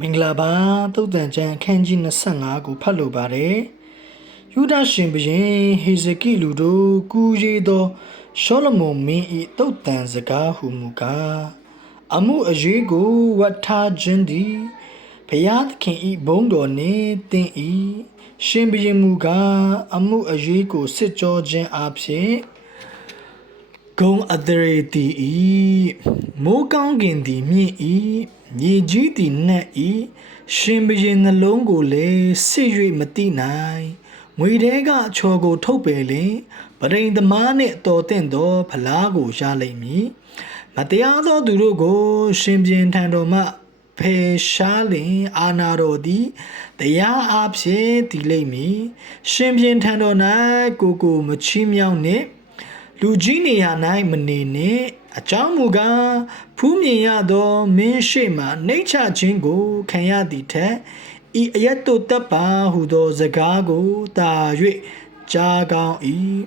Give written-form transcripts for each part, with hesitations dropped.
မင်္ဂလာပါသုတ်တန်ကျမ်းအခန်းကြီး25ကိုဖတ်လိုပါတယ်ယူဒရှင်ဘုရင်ဟေဇကိလူတို့ကူရီသောရှောလမုန်မင်း၏သုတ်တန်စကားဟုမူကားအမှုအရေးကိုဝတ်ထားခြင်းသည်ဘုရားသခင်၏ဘုန်းတော်နှင့်သင်၏ရှင်ဘုရင်မူကားအမှုအရေးကိုစစ်ကြောခြင်းအဖြစ်ဂုံအဒရေတီဤမိုးကောင်းကင်သည်မြင့်ဤမြေကြီးသည်နတ်ဤရှင်ဘုရင်နှလုံးကိုလည်းစစ်၍မတိနိုင်ငွေတဲကအချော်ကိုထုတ်ပယ်လင်ပရိန်သမားနှင့်တော်တင့်သောဖလားကိုရလိမ့်မည်မတရားသောသူတို့ကိုရှင်ဘုရင်ထံတော်မှဖယ်ရှားလင်အာနာတော်သည်တရားအဖြစ်တည်လိမ့်မည်ရှင်ဘုရင်ထံတော်၌ကိုမချီးမြှောက်နှင့်လူကြီးနေရာ၌မနေနှင့်အကြောင်းမူကားဖူးမြင်ရသောမင်းရှိမှနှိမ့်ချခြင်းကိုခံရသည်ထက်ဤအယက်တို့တပ်ပါဟုသောစကားကိုတာ၍ကြားကောင်း၏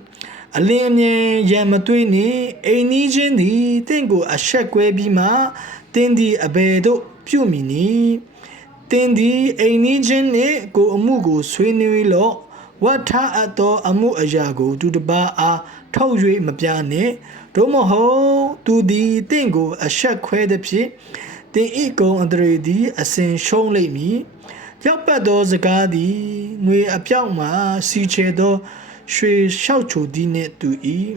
အလင်းအမြဲရံမသွေးနှင့်အိမ်နီးချင်းသည်တင့်ကိုအဆက်ကွဲပြီးမှတင်းသည်အဘယ်သို့ပြုမိနည်းတင်းသည်အိမ်နီးချင်းနှင့်ကိုအမှုကိုဆွေးနွေးလော့ဝတ်ထားအပ်သောအမှုအရာကိုသူတစ်ပါးအားထုတ်၍မပြနှင့်တို့မဟုတ်သူသည်တင့်ကိုအဆက်ခွဲသည်ဖြင့်တင်ဤကုံအတရေသည်အစဉ်ရှုံးလိမ့်မည်ရောက်ပတ်သောစကားသည်ငွေအပြောက်မှစီချေသောရွှေလျှောက်ချိုသည်နှင့်တူ၏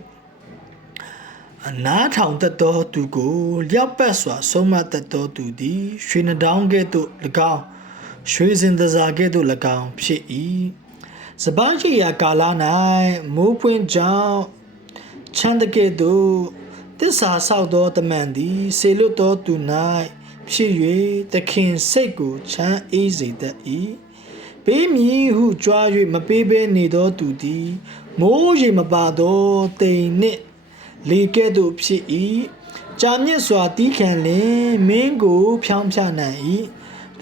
အနားထောင်တတ်သောသူကိုလျောက်ပတ်စွာဆုံးမတတ်သောသူသည်ရွှေနှဒေါင်းကဲ့သို့၎င်းရွှေစင်တစားကဲ့သို့၎င်းဖြစ်၏စပန်းရှိရာကာလ၌မိုးပွင့်ကြောင့်ချမ်းတကဲ့သို့တစ္ဆာဆောက်သောတမန်သည်ဆေလွတ်သောသူ၌ဖြစ်၍သခင်စိတ်ကိုချမ်းအေးစေတတ်၏ပေးမည်ဟုကြွား၍မပေးဘဲနေသောသူသည်မိုးရေမပါသောတိမ်နှင့်လေကဲ့သို့ဖြစ်၏ကြာမြင့်စွာတီးခံလင်မင်းကိုဖြောင်းဖြနိုင်၏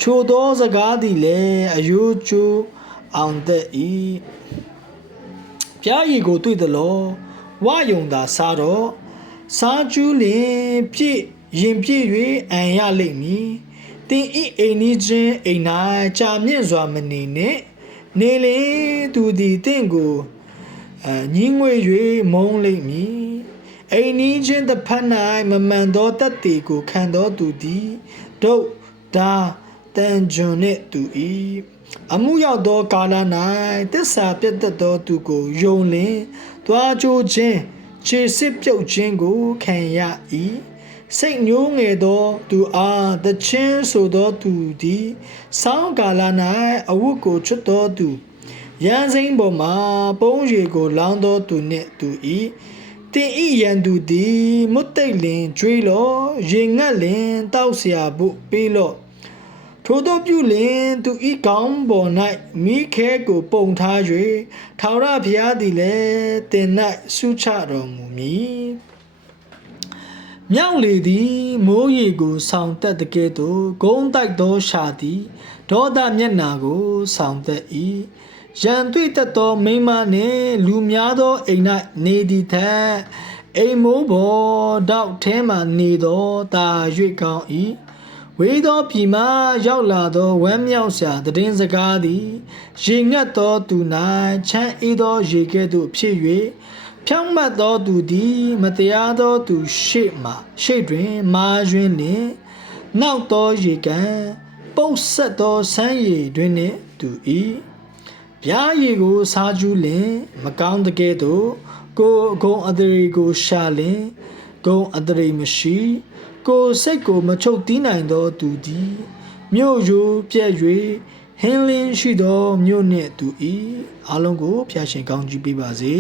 ချိုသောစကားသည်လည်းအယိုးကျိုးအောင်သက်၏ပြားရည်ကိုတွေ့သလောဝယုံသာစားတော့စားကျူးလင်ပြည့်ရင်ပြည့်၍အံရလိမ့်မည်တင်ဤအိမ်နီးချင်းအိမ်၌ကြာမြင့်စွာမနေနှင့်နေလေသူသည်တင့်ကိုညင်းငွေ၍မုန်းလိမ့်မည်အိမ်နီးချင်းတစ်ဖက်၌မမှန်သောတတ်တည်ကိုခံသောသူသည်ဒုဒါတန်ဂျွန်နှင့်တူ၏အမှုရောက်သောကာလ၌တစ္ဆာပြတ်တတ်သောသူကိုယုံလင်သွားကြိုးခြင်းခြေစစ်ပြုတ်ခြင်းကိုခံရ၏စိတ်ညှိုးငယ်သောသူအားတခြင်းဆိုသောသူသည်စောင်းကာလ၌အဝတ်ကိုချွတ်သောသူရန်စိမ်းပေါ်မှပုံးရည်ကိုလောင်းသောသူနှင့်တူ၏တင်ဤရန်သူသည်မွတ်တိတ်လင်ကျွေးလောရေငတ်လင်တောက်เสียဖို့ပေးလောထိုသောပြုလင်သူဤကောင်းပေါ်၌မိခဲကိုပုံထား၍ထာဝရဘုရားသည်လည်းတင်၌ဆုချတော်မူမည်မြောက်လေသည်မိုးရေကိုဆောင်တတ်တကဲ့သို့ဂုံးတိုက်သောရှာသည်ဒေါသမျက်နာကိုဆောင်တတ်၏ရန်တွေ့တတ်သောမိန်းမနှင့်လူများသောအိမ်၌နေသည်ထက်အိမ်မိုးပေါ်တောက်ထဲမှနေသောတာ၍ကောင်း၏ဝေသောပြည်မှရောက်လာသောဝမ်းမြောက်စရာတည်င်းစကားသည်ရေငတ်သောသူ၌ချမ်းအေးသောရေကဲ့သို့ဖြစ်၍ဖြောင့်မတ်သောသူသည်မတရားသောသူရှေ့တွင်မာရွင်လင်နောက်သောရေကန်ပုတ်ဆက်သောဆန်းရည်တွင်နှင့်တူ၏ပြားရည်ကိုစားကျူးလင်မကောင်းတကဲ့သို့ကိုဂုံအတရေကိုရှာလင်ဂုံအတရေမရှိကိုစိတ်ကိုမချုပ်တီးနိုင်သောသူသည်မြို့ရိုးပြက်၍ဟင်းလင်းရှိသောမြို့နှင့်တူ၏အားလုံးကိုဖျားရှင်ကောင်းကြီးပေးပါစေ